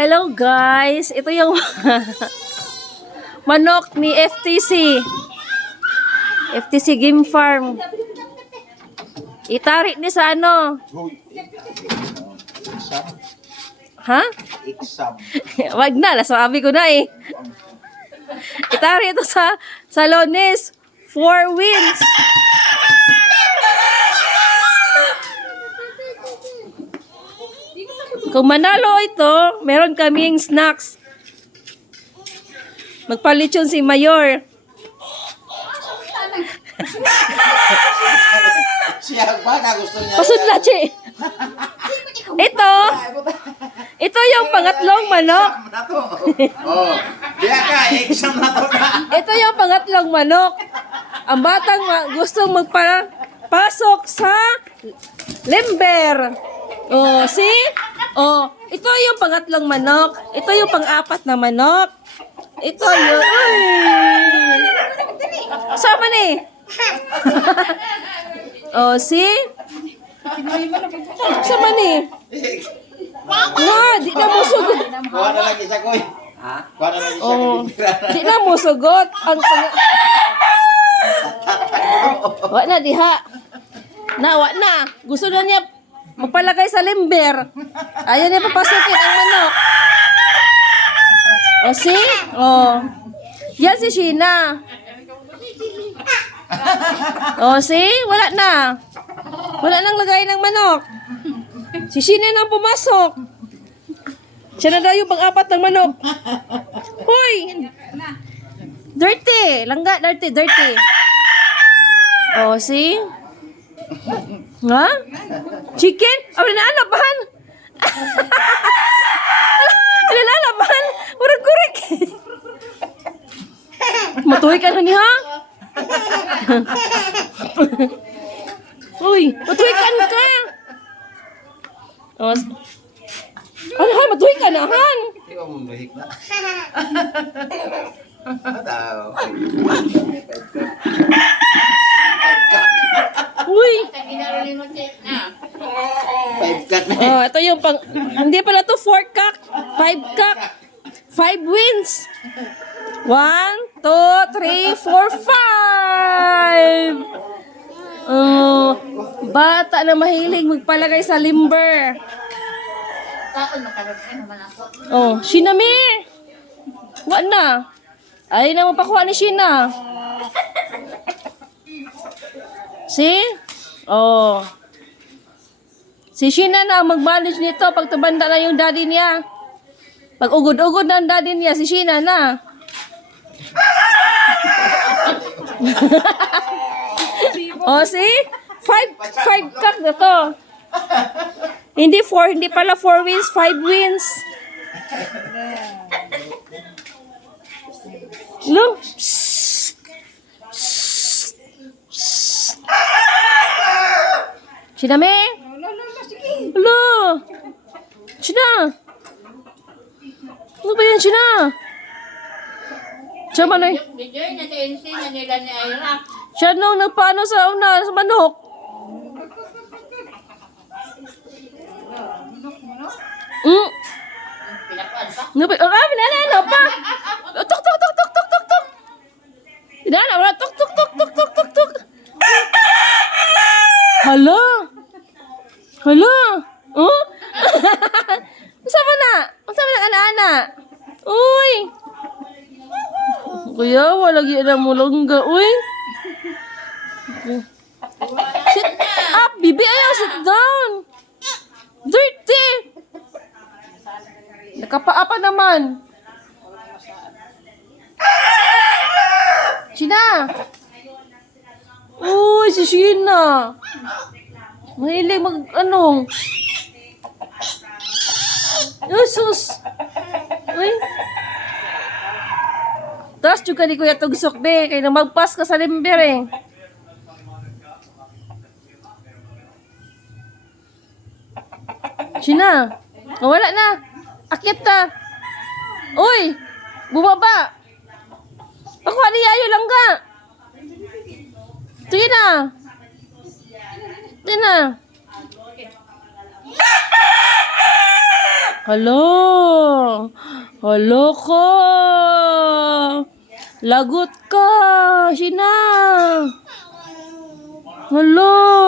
Hello guys, ito yung manok ni FTC. FTC Game Farm. Itari ni sa ano? Ha? Wag na, nasabi ko na eh. Itari ito sa Lones. 4 wins. Kung manalo ito, meron kaming snacks. Magpalit yun si Mayor. Siya ba na gusto niya? Pasudla, Chi. Ito yung pangatlong manok. Oh, diya ka, exam na to na. Ito yung pangatlong manok. Ang batang gustong magpasok sa limber. Oh, see? Oh, ito yung pangatlong manok. Ito yung pang-apat na manok. Ito yung... Sama ni. Oh, see? Sama ni. Di na mo sugot. Kuha na lang isa ko eh. Ha? Kuha na lang isa ko. Oh, di na mo sugot. Wa na diha. Wa na. Gusto na niya magpalagay sa limber. Ayaw niya papasukin ang manok. O, see? O. Yan si Sheena. O, see? Wala na. Wala nang lagay ng manok. Si Sheena nang pumasok. Siya na daw yung pang-apat ng manok. Hoy! Dirty. Langga, dirty. O, see? Ha? Chicken? Oh, nalalabahan. Nalalabahan. Urag-urag. Matuloy ka na niya, ha? Uy, matuloy ka na ka. Ano, matuloy ka na, han? Hindi ko mong bahik na. Tao. Uy. 5 cut na. Oh, ito yung pang... Hindi pala to 4 cock. 5 cock. 5 wins. 1, 2, 3, 4, 5. Oh, bata na mahilig magpalagay sa limber. Oh, Shinami. Wa na. Ay na mapakuha ni Shina. See? Oh. Si Sheena na mag-manage nito pag tumanda na yung daddy niya. Pag ugod-ugod na ang daddy niya, si Sheena na. Oh, see? 5 cock na to. Hindi pala 4 wins, 5 wins. Look. Siname? Hello. Sina? Ano ba yan, Sina? Siya man eh. Siya nung nagpaano sa una, sa manok. Pinala pa. Tuk. Pinala, wala. Tuk. Hala. Oh? Masama na ana-ana. Uy. Kuya, wala gyud mo langga, uy. Sit up, bibi, ayaw, sit down. Dirty. Nakapaapa naman. Sina? Uy, si Sheena. Mahilig ano. Jesus. Uy. Tapos juga ni Kuya Tugsok, be. Kaya na magpas ka sa limber, eh. Sheena. Wala na. Akyat ka. Uy. Bumaba. Pakuha ni Yayo lang ka. Sige na. Sige na. Hello. Hello ko. Lagot ka. Sina. Hello.